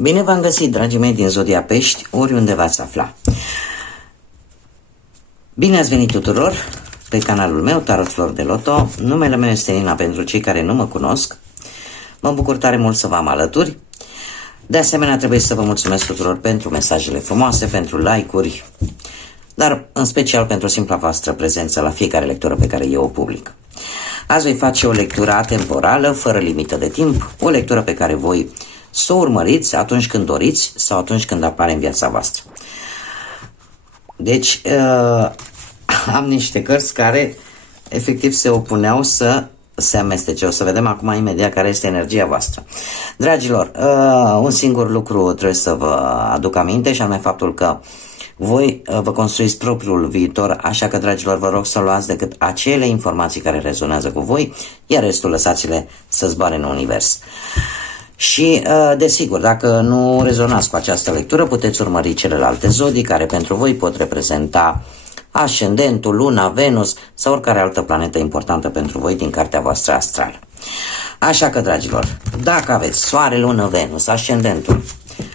Bine v-am găsit, dragii mei din Zodia Pești, oriunde v-ați afla. Bine ați venit tuturor pe canalul meu, Tarot Flor de Loto. Numele meu este Nina pentru cei care nu mă cunosc. Mă bucur tare mult să vă am alături. De asemenea, trebuie să vă mulțumesc tuturor pentru mesajele frumoase, pentru like-uri, dar în special pentru simpla voastră prezență la fiecare lectură pe care eu o public. Azi voi face o lectură atemporală, fără limită de timp, o lectură pe care voi să o urmăriți atunci când doriți sau atunci când apare în viața voastră. Deci, am niște cărți care efectiv se opuneau să se amestece. O să vedem acum imediat care este energia voastră. Dragilor, un singur lucru trebuie să vă aduc aminte și anume faptul că voi vă construiți propriul viitor, așa că, dragilor, vă rog să luați decât acele informații care rezonează cu voi, iar restul lăsați-le să zboare în univers. Și, desigur, dacă nu rezonați cu această lectură, puteți urmări celelalte zodii care pentru voi pot reprezenta ascendentul, luna, Venus sau oricare altă planetă importantă pentru voi din cartea voastră astrală. Așa că, dragilor, dacă aveți soare, lună, Venus, ascendentul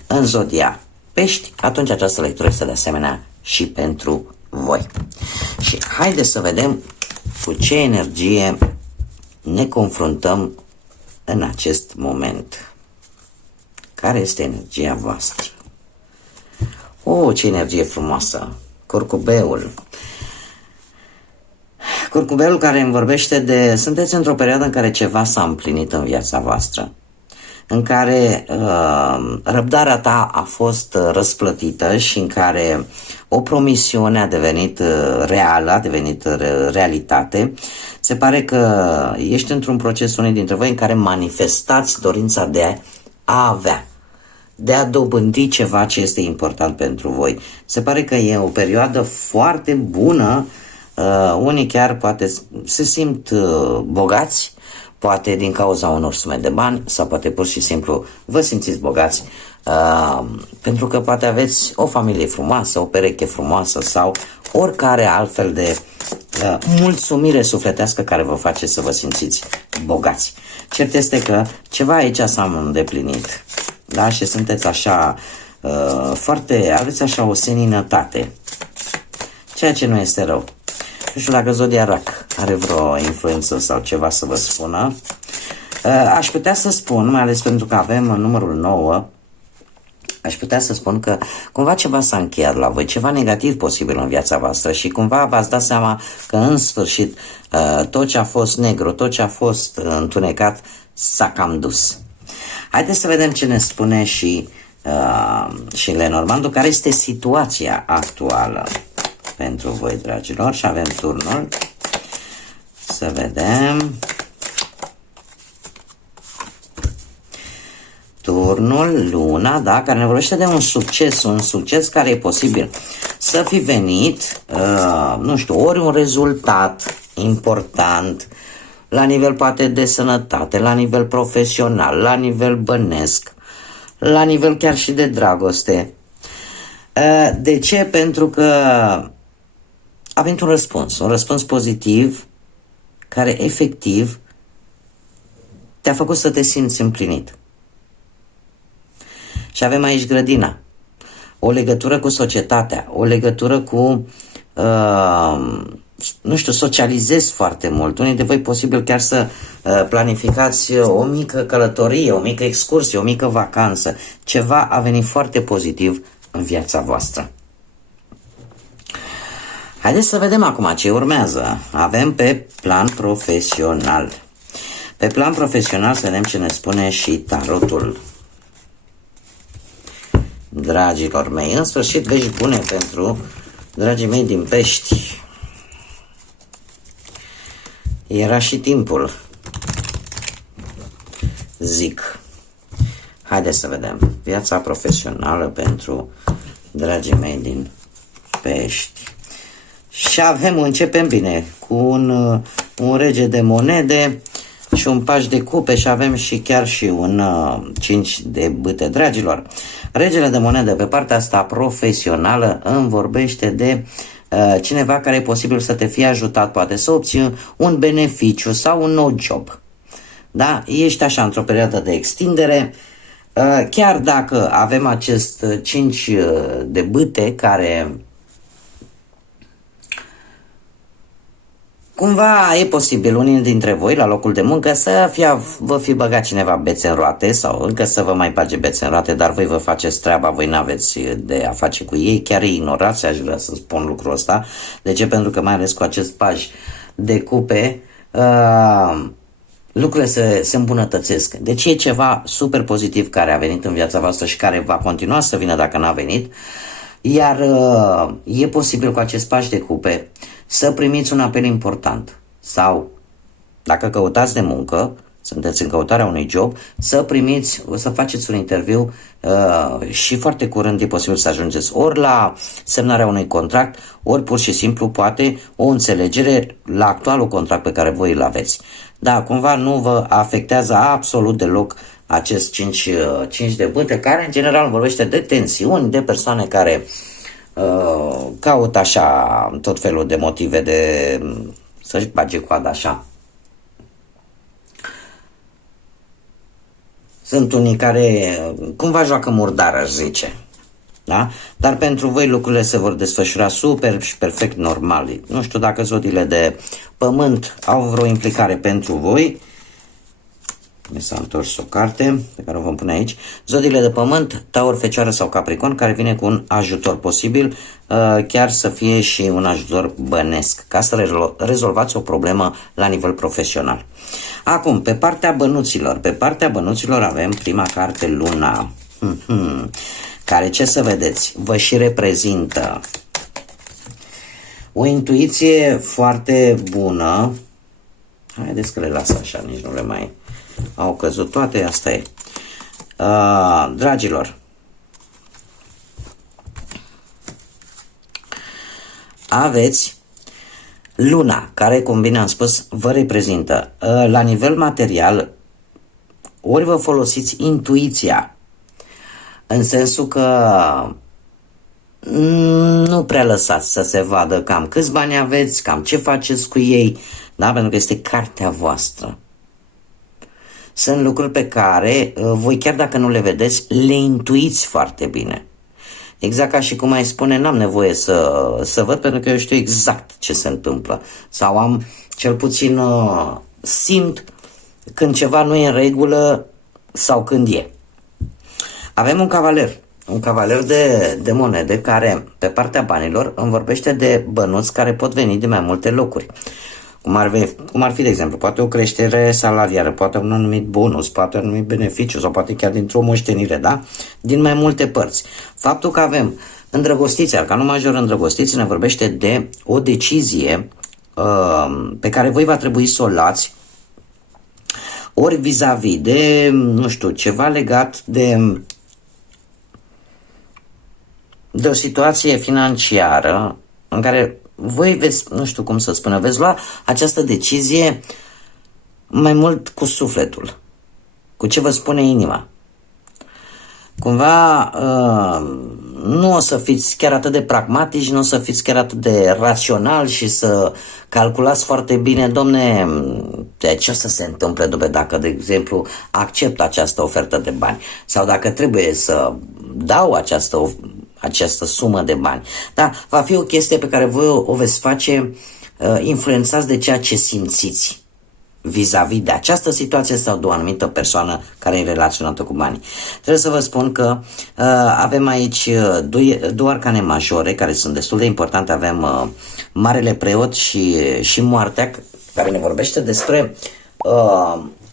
în zodia Pești, atunci această lectură este de asemenea și pentru voi. Și haideți să vedem cu ce energie ne confruntăm în acest moment. Care este energia voastră? Ce energie frumoasă! Curcubeul. Curcubeul care îmi vorbește de... Sunteți într-o perioadă în care ceva s-a împlinit în viața voastră, în care răbdarea ta a fost răsplătită și în care o promisiune a devenit reală, a devenit realitate. Se pare că ești într-un proces, unii dintre voi, în care manifestați dorința de a avea, de a dobândi ceva ce este important pentru voi. Se pare că e o perioadă foarte bună, unii chiar poate se simt bogați, poate din cauza unor sume de bani sau poate pur și simplu vă simțiți bogați pentru că poate aveți o familie frumoasă, o pereche frumoasă sau oricare altfel de mulțumire sufletească care vă face să vă simțiți bogați. Cert este că ceva aici s-a îndeplinit, da? Și sunteți așa aveți așa o seninătate, ceea ce nu este rău. Nu știu dacă zodia Rac are vreo influență sau ceva să vă spună. Aș putea să spun, mai ales pentru că avem numărul 9, aș putea să spun că cumva ceva s-a încheiat la voi, ceva negativ posibil în viața voastră și cumva v-ați dat seama că în sfârșit tot ce a fost negru, tot ce a fost întunecat s-a cam dus. Haideți să vedem ce ne spune și Lenormandu, care este situația actuală pentru voi, dragilor, și avem turnul. Să vedem. Turnul, luna, da, care ne vorbește de un succes care e posibil să fi venit, nu știu, ori un rezultat important la nivel poate de sănătate, la nivel profesional, la nivel bănesc, la nivel chiar și de dragoste. De ce? Pentru că a venit un răspuns pozitiv care efectiv te-a făcut să te simți împlinit. Și avem aici grădina, o legătură cu societatea, o legătură cu, nu știu, socializezi foarte mult. Unii de voi posibil chiar să planificați o mică călătorie, o mică excursie, o mică vacanță. Ceva a venit foarte pozitiv în viața voastră. Haideți să vedem acum ce urmează. Avem pe plan profesional. Pe plan profesional să vedem ce ne spune și tarotul. Dragilor mei, în sfârșit vești bune pentru dragii mei din Pești. Era și timpul, zic. Haideți să vedem viața profesională pentru dragii mei din Pești. Și începem bine, cu un rege de monede și un paș de cupe și avem și chiar și un 5 de bâte. Dragilor, regele de monede pe partea asta profesională îmi vorbește de cineva care e posibil să te fie ajutat, poate să obții un beneficiu sau un nou job. Da? Ești așa într-o perioadă de extindere, Chiar dacă avem acest 5 de bâte care cumva e posibil unii dintre voi la locul de muncă să vă fi băgat cineva bețe în roate sau încă să vă mai bage bețe în roate, dar voi vă faceți treaba, voi n-aveți de a face cu ei, chiar îi ignorați, aș vrea să spun lucrul ăsta. De ce? Pentru că mai ales cu acest paj de cupe lucrurile se îmbunătățesc. Deci e ceva super pozitiv care a venit în viața voastră și care va continua să vină dacă n-a venit. Iar e posibil cu acest paș de cupe să primiți un apel important sau dacă căutați de muncă, sunteți în căutarea unui job, să faceți un interviu și foarte curând e posibil să ajungeți ori la semnarea unui contract, ori pur și simplu poate o înțelegere la actualul contract pe care voi îl aveți. Da, cumva nu vă afectează absolut deloc acest 5 de bâte, care în general vorbește de tensiuni, de persoane care caută așa tot felul de motive de să-și bage coada așa. Sunt unii care cumva joacă murdar, aș zice. Da? Dar pentru voi lucrurile se vor desfășura super și perfect normal. Nu știu dacă zodiile de pământ au vreo implicare pentru voi. Mi s-a întors o carte pe care o vom pune aici. Zodiile de pământ, Taur, Fecioară sau Capricorn, care vine cu un ajutor posibil, chiar să fie și un ajutor bănesc, ca să rezolvați o problemă la nivel profesional. Acum, pe partea bănuților avem prima carte, Luna, care, ce să vedeți, vă și reprezintă o intuiție foarte bună. Haideți că le las așa, nici nu le mai au căzut toate, asta e. Dragilor, aveți Luna, care, cum bine am spus, vă reprezintă la nivel material, ori vă folosiți intuiția, în sensul că nu prea lăsați să se vadă cam câți bani aveți, cam ce faceți cu ei, da? Pentru că este cartea voastră. Sunt lucruri pe care voi, chiar dacă nu le vedeți, le intuiți foarte bine. Exact ca și cum ai spune, n-am nevoie să văd pentru că eu știu exact ce se întâmplă. Sau am, cel puțin, simt când ceva nu e în regulă sau când e. Avem un cavaler de monede care, pe partea banilor, îmi vorbește de bănuți care pot veni din mai multe locuri. Cum ar fi, de exemplu, poate o creștere salariară, poate un anumit bonus, poate un anumit beneficiu sau poate chiar dintr-o moștenire, da? Din mai multe părți. Faptul că avem îndrăgostiți, arcanul major îndrăgostiți, ne vorbește de o decizie pe care voi va trebui să o luați ori vis-a-vis de, nu știu, ceva legat de o situație financiară în care voi veți, nu știu cum să spun, veți lua această decizie mai mult cu sufletul, cu ce vă spune inima. Cumva nu o să fiți chiar atât de pragmatici, nu o să fiți chiar atât de rațional și să calculați foarte bine, domne, de ce să se întâmple dacă, de exemplu, accept această ofertă de bani sau dacă trebuie să dau această sumă de bani. Da, va fi o chestie pe care voi o veți face influențați de ceea ce simțiți vis-a-vis de această situație sau de o anumită persoană care e relaționată cu banii. Trebuie să vă spun că avem aici două arcane majore care sunt destul de importante. Avem Marele Preot și Moartea, care ne vorbește despre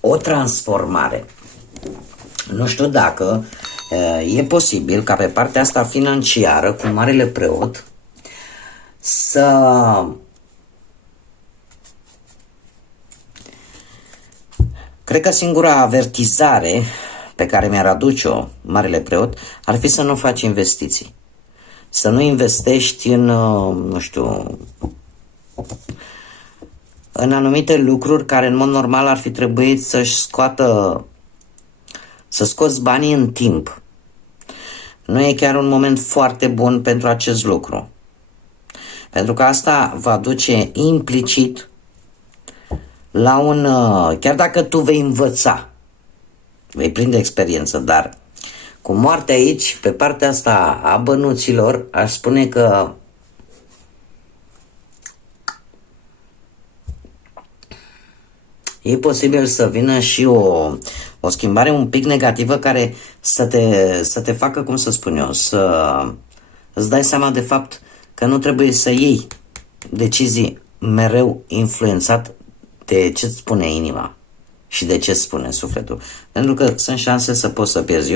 o transformare. Nu știu dacă e posibil ca pe partea asta financiară, cu Marele Preot, cred că singura avertizare pe care mi-ar aduce-o Marele Preot ar fi să nu faci investiții. Să nu investești în, nu știu, în anumite lucruri care în mod normal ar fi trebuit să scoți banii în timp. Nu e chiar un moment foarte bun pentru acest lucru. Pentru că asta va duce implicit la chiar dacă tu vei învăța, vei prinde experiență, dar Cu moartea aici, pe partea asta a bănuților, aș spune că e posibil să vină și o schimbare un pic negativă care să te facă, cum să spun eu, să îți dai seama de fapt că nu trebuie să iei decizii mereu influențat de ce îți spune inima și de ce spune sufletul. Pentru că sunt șanse să poți să pierzi.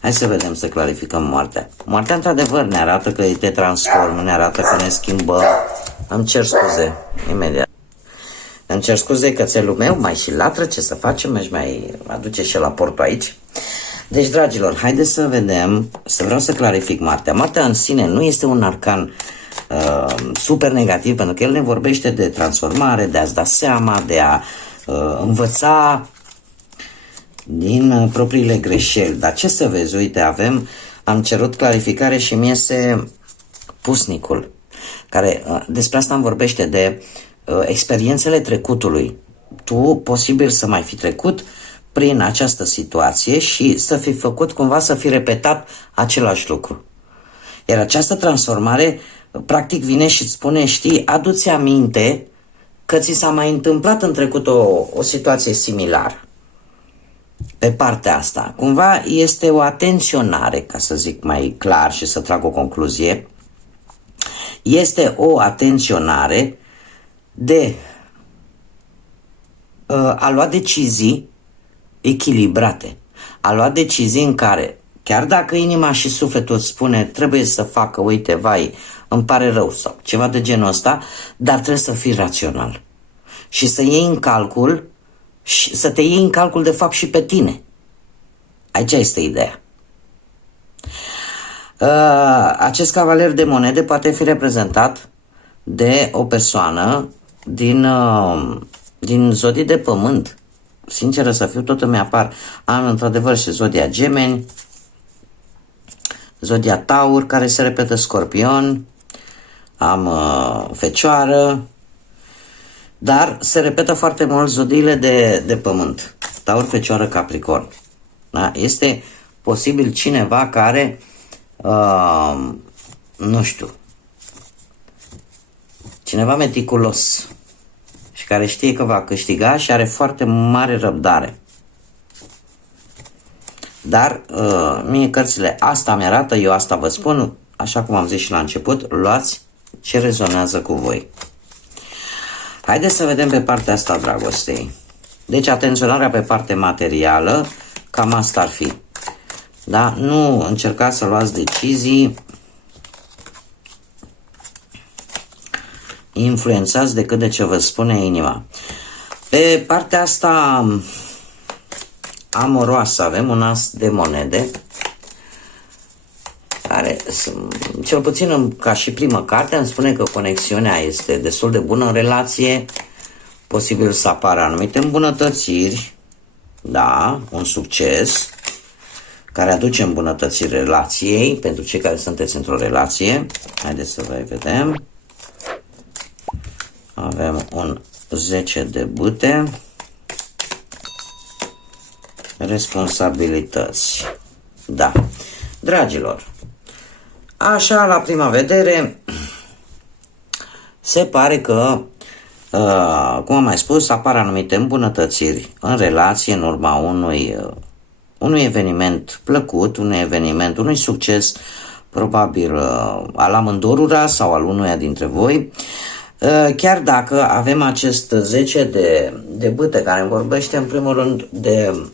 Hai să vedem, să clarificăm moartea. Moartea, într-adevăr, ne arată că te transformă, ne arată că ne schimbă. Îmi cer scuze, imediat. Îmi cer scuze, cățelul meu mai și latră, ce să facem, își mai aduce și la portul aici. Deci, dragilor, haideți să vedem, vreau să clarific moartea. Moartea în sine nu este un arcan super negativ, pentru că el ne vorbește de transformare, de a-ți da seama, de a învăța din propriile greșeli. Dar ce să vezi, uite, am cerut clarificare și mi iese pusnicul, care despre asta îmi vorbește, de experiențele trecutului. Tu, posibil să mai fi trecut prin această situație și să fi făcut cumva, să fi repetat același lucru. Iar această transformare practic vine și îți spune, știi, adu-ți aminte că ți s-a mai întâmplat în trecut o situație similară. Pe partea asta, cumva este o atenționare, ca să zic mai clar și să trag o concluzie, este o atenționare de a lua decizii echilibrate, a lua decizii în care, chiar dacă inima și sufletul îți spune trebuie să facă, uite, vai, îmi pare rău sau ceva de genul ăsta, dar trebuie să fii rațional și să iei în calcul și să te iei în calcul de fapt și pe tine. Aici este ideea. Acest cavaler de monede poate fi reprezentat de o persoană din zodii de pământ. Sinceră să fiu, tot îmi apar. Am într-adevăr și zodia Gemeni, zodia Taur, care se repetă Scorpion, am Fecioară, dar se repetă foarte mult zodiile de pământ. Taur, Fecioară, Capricorn. Da? Este posibil cineva care, nu știu, cineva meticulos și care știe că va câștiga și are foarte mare răbdare. Dar mie cărțile asta mi-arată, eu asta vă spun, așa cum am zis și la început, luați ce rezonează cu voi. Haideți să vedem pe partea asta a dragostei. Deci atenționarea pe partea materială, cam asta ar fi. Da? Nu încercați să luați decizii influențați decât de ce vă spune inima. Pe partea asta amoroasă avem un as de monede, care, cel puțin ca și primă carte, îmi spune că conexiunea este destul de bună în relație, posibil să apară anumite îmbunătățiri, da, un succes care aduce îmbunătățiri relației pentru cei care sunteți într-o relație. Haideți să vă vedem. Avem un 10 de bâte, responsabilități. Da, dragilor, așa la prima vedere se pare că, cum am mai spus, apar anumite îmbunătățiri în relație în urma unui eveniment plăcut, unui succes, probabil al amândorura sau al unuia dintre voi. Chiar dacă avem acest 10 de bâte care îmi vorbește în primul rând de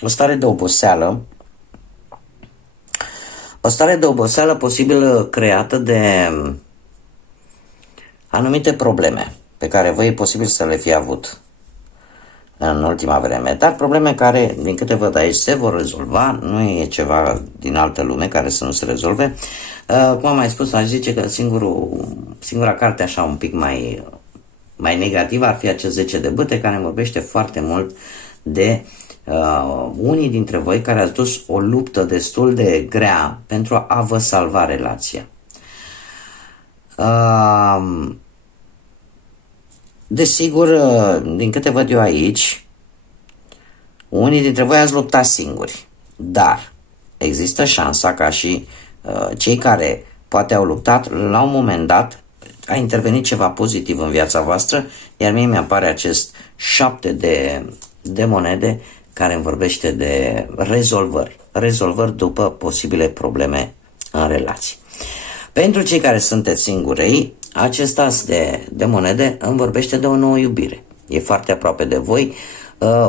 o stare de oboseală, o stare de oboseală posibil creată de anumite probleme pe care voi e posibil să le fi avut în ultima vreme, dar probleme care, din câte văd aici, se vor rezolva, nu e ceva din altă lume care să nu se rezolve. Cum am mai spus, aș zice că singura carte așa un pic mai negativă ar fi acest 10 de bâte, care îmi vorbește foarte mult de unii dintre voi care ați dus o luptă destul de grea pentru a vă salva relația. Desigur, din câte văd eu aici, unii dintre voi ați luptat singuri. dar există șansa ca și cei care poate au luptat, la un moment dat a intervenit ceva pozitiv în viața voastră, iar mie mi-apare acest 7 de monede care îmi vorbește de rezolvări după posibile probleme în relații. Pentru cei care sunteți singurei, acest as de monede îmi vorbește de o nouă iubire. E foarte aproape de voi.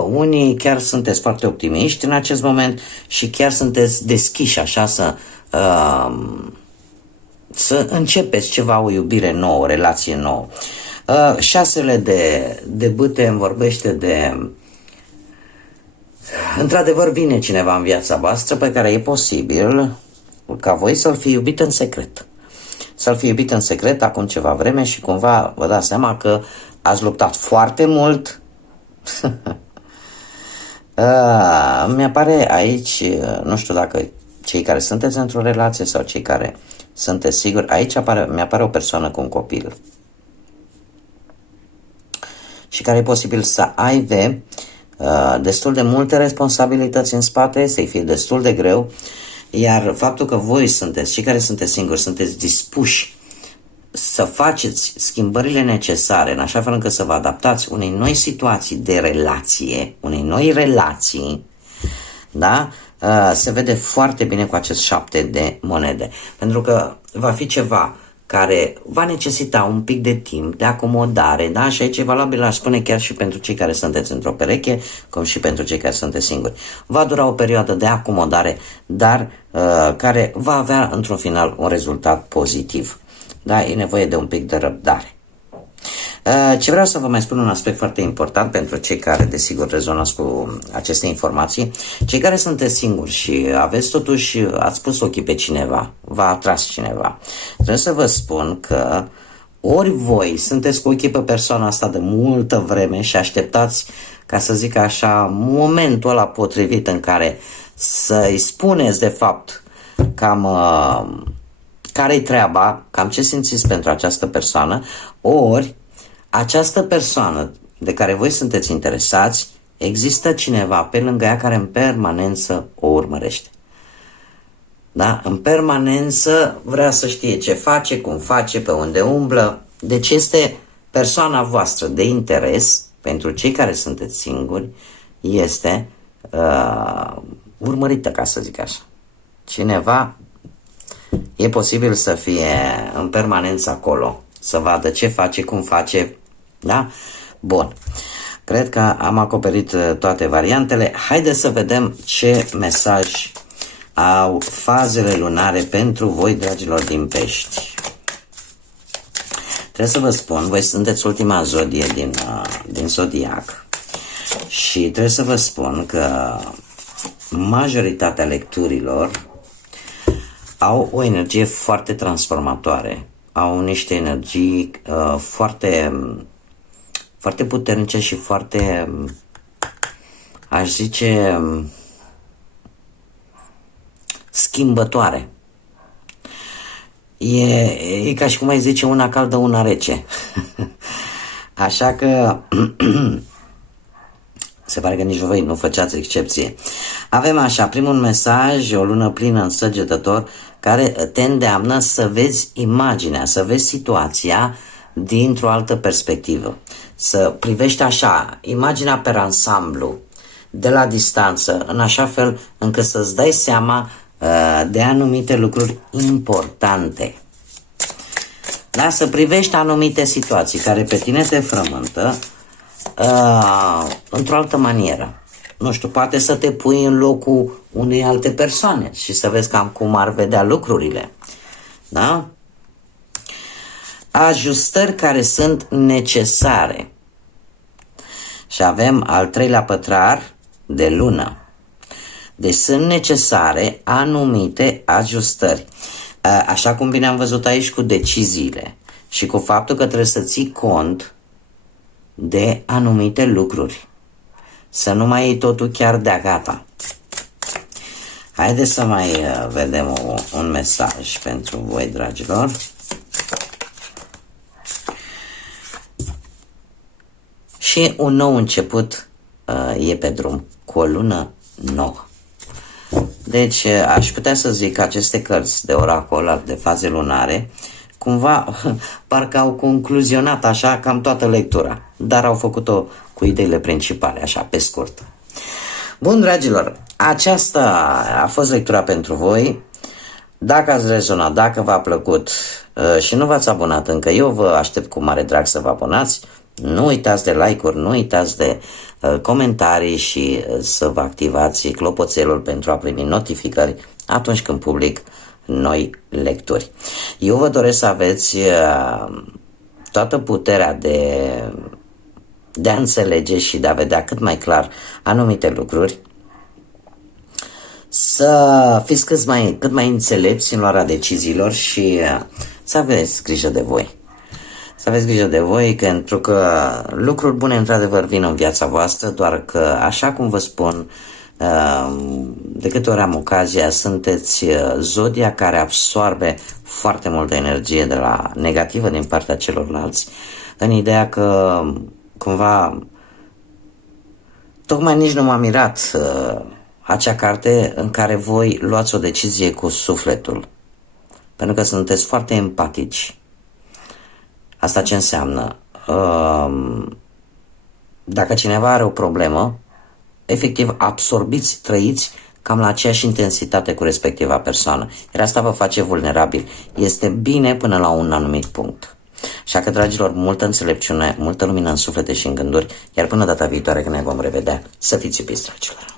Unii chiar sunteți foarte optimiști în acest moment și chiar sunteți deschiși așa să începeți ceva, o iubire nouă, o relație nouă. Șasele de bâte îmi vorbește de... Într-adevăr vine cineva în viața voastră pe care e posibil ca voi să-l fi iubit în secret. Să-l fi iubit în secret acum ceva vreme și cumva vă dați seama că ați luptat foarte mult. Mi-apare aici, nu știu dacă cei care sunteți într-o relație sau cei care sunteți siguri, aici mi-apare o persoană cu un copil și care e posibil să aibă destul de multe responsabilități în spate, să-i fie destul de greu, iar faptul că voi sunteți, cei care sunteți singuri, sunteți dispuși să faceți schimbările necesare în așa fel încât să vă adaptați unei noi situații de relație, unei noi relații, da? Se vede foarte bine cu acest 7 de monede, pentru că va fi ceva care va necesita un pic de timp, de acomodare, da? Și aici e valabil, aș spune, chiar și pentru cei care sunteți într-o pereche, cum și pentru cei care sunteți singuri. Va dura o perioadă de acomodare, dar care va avea într-un final un rezultat pozitiv. Da, e nevoie de un pic de răbdare. Ce vreau să vă mai spun un aspect foarte important pentru cei care desigur rezonați cu aceste informații. Cei care sunteți singuri și aveți totuși, ați pus ochii pe cineva, v-a atras cineva, trebuie să vă spun că ori voi sunteți cu ochii pe persoana asta de multă vreme și așteptați, ca să zic așa, momentul ăla potrivit în care să-i spuneți de fapt cam care-i treaba, cam ce simțiți pentru această persoană, ori această persoană de care voi sunteți interesați, există cineva pe lângă ea care în permanență o urmărește. Da? În permanență vrea să știe ce face, cum face, pe unde umblă. Deci este persoana voastră de interes, pentru cei care sunteți singuri, este urmărită, ca să zic așa. Cineva e posibil să fie în permanență acolo, să vadă ce face, cum face, da? Bun. Cred că am acoperit toate variantele. Haideți să vedem ce mesaj au fazele lunare pentru voi, dragilor din Pești. Trebuie să vă spun, voi sunteți ultima zodie din zodiac și trebuie să vă spun că majoritatea lecturilor au o energie foarte transformatoare, au niște energii foarte, foarte puternice și foarte, aș zice, schimbătoare. E ca și cum ai zice una caldă, una rece. Așa că se pare că nici voi nu făceați excepție. Avem așa, primul mesaj, o lună plină în Săgetător, care te îndeamnă să vezi imaginea, să vezi situația dintr-o altă perspectivă. Să privești așa, imaginea pe ansamblu, de la distanță, în așa fel încât să-ți dai seama de anumite lucruri importante. Da? Să privești anumite situații care pe tine te frământă într-o altă manieră. Nu știu, poate să te pui în locul unei alte persoane și să vezi cam cum ar vedea lucrurile. Da? Ajustări care sunt necesare. Și avem al treilea pătrar de lună. Deci sunt necesare anumite ajustări. Așa cum bine am văzut aici cu deciziile și cu faptul că trebuie să ții cont de anumite lucruri. Să nu mai iei totul chiar de-a gata. Haideți să mai vedem un mesaj pentru voi, dragilor. Și un nou început e pe drum, cu o lună nouă. Deci aș putea să zic că aceste cărți de oracol, de faze lunare, cumva parcă au concluzionat așa cam toată lectura, dar au făcut-o cu ideile principale, așa, pe scurt. Bun, dragilor, aceasta a fost lectura pentru voi. Dacă ați rezonat, dacă v-a plăcut și nu v-ați abonat încă, eu vă aștept cu mare drag să vă abonați. Nu uitați de like-uri, nu uitați de comentarii și să vă activați clopoțelul pentru a primi notificări atunci când public noi lecturi. Eu vă doresc să aveți toată puterea de a înțelege și de a vedea cât mai clar anumite lucruri, să fiți cât mai înțelepți în luarea deciziilor și să aveți grijă de voi. Să aveți grijă de voi, pentru că lucruri bune într-adevăr vin în viața voastră, doar că, așa cum vă spun, de câte ori am ocazia, sunteți zodia care absorbe foarte multă energie de la negativă din partea celorlalți, în ideea că cumva tocmai nici nu m-a mirat acea carte în care voi luați o decizie cu sufletul, pentru că sunteți foarte empatici. Asta ce înseamnă? Dacă cineva are o problemă, efectiv absorbiți, trăiți cam la aceeași intensitate cu respectiva persoană. Iar asta vă face vulnerabil. Este bine până la un anumit punct. Așa că, dragilor, multă înțelepciune, multă lumină în suflete și în gânduri, iar până data viitoare când ne vom revedea, să fiți iubiți, dragilor!